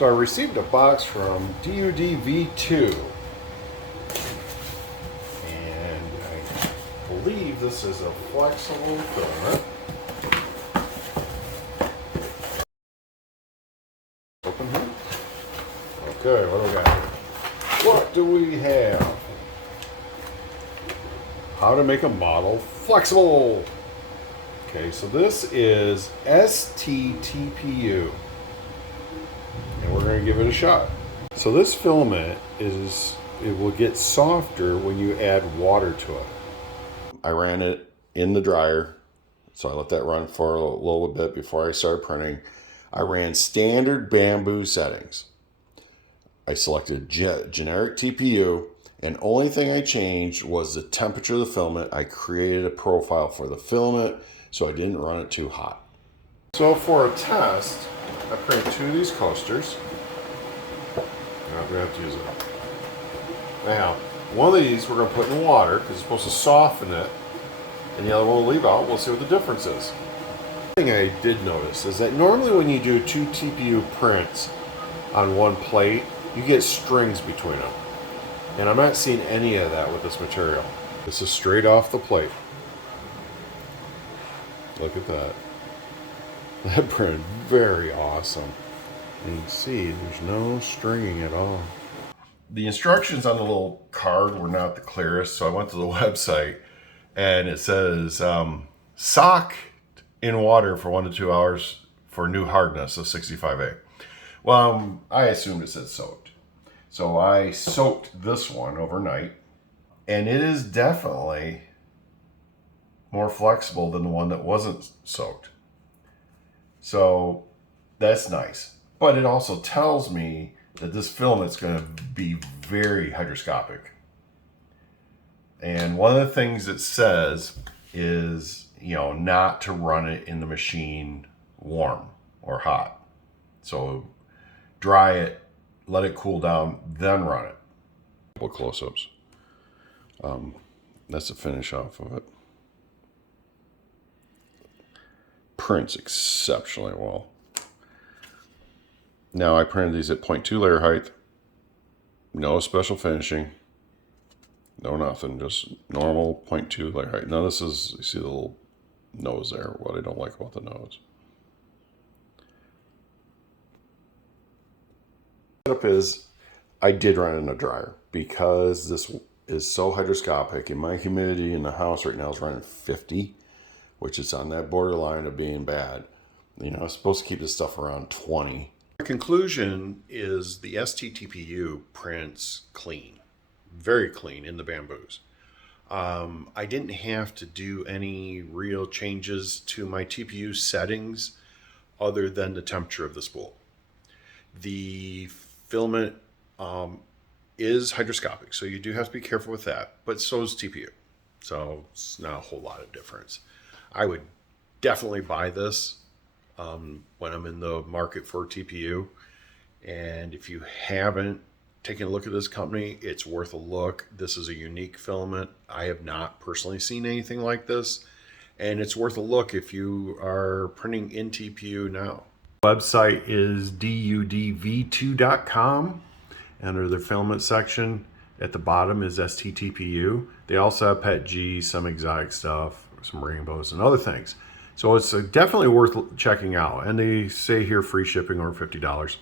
So I received a box from DUDV2, and I believe this is a flexible filament. Open here. Okay, what do we got here? What do we have? How to make a model flexible. Okay, so this is STTPU. And we're going to give it a shot. So this filament it will get softer when you add water to it. I ran it in the dryer, so I let that run for a little bit before I started printing. I ran standard bamboo settings. I selected generic TPU, and only thing I changed was the temperature of the filament. I created a profile for the filament so I didn't run it too hot. So for a test, I printed 2 of these coasters. Now we have to use it. Now, one of these we're going to put in water because it's supposed to soften it, and the other one we'll leave out. We'll see what the difference is. The thing I did notice is that normally when you do 2 TPU prints on one plate, you get strings between them. And I'm not seeing any of that with this material. This is straight off the plate. Look at that. That print, very awesome. And you can see there's no stringing at all. The instructions on the little card were not the clearest, so I went to the website and it says sock in water for 1 to 2 hours for new hardness of 65A. Well, I assumed it said soaked. So I soaked this one overnight, and it is definitely more flexible than the one that wasn't soaked. So that's nice. But it also tells me that this filament's going to be very hygroscopic. And one of the things it says is, not to run it in the machine warm or hot. So dry it, let it cool down, then run it. Couple close-ups. That's the finish off of it. Prints exceptionally well. Now I printed these at 0.2 layer height. No special finishing. No nothing, just normal 0.2 layer height. Now this is, you see the little nose there, what I don't like about the nose. Setup is, I did run it in a dryer because this is so hygroscopic, and my humidity in the house right now is running 50, which is on that borderline of being bad. I'm supposed to keep this stuff around 20. My conclusion is the STTPU prints clean, very clean in the bamboos. I didn't have to do any real changes to my TPU settings other than the temperature of the spool. The filament is hygroscopic, so you do have to be careful with that, but so is TPU. So it's not a whole lot of difference. I would definitely buy this when I'm in the market for TPU. And if you haven't taken a look at this company, it's worth a look. This is a unique filament. I have not personally seen anything like this, and it's worth a look if you are printing in TPU now. Website is DUDV2.com. Under the filament section at the bottom is STTPU. They also have PETG, some exotic stuff, some rainbows and other things. So it's definitely worth checking out. And they say here free shipping or $50.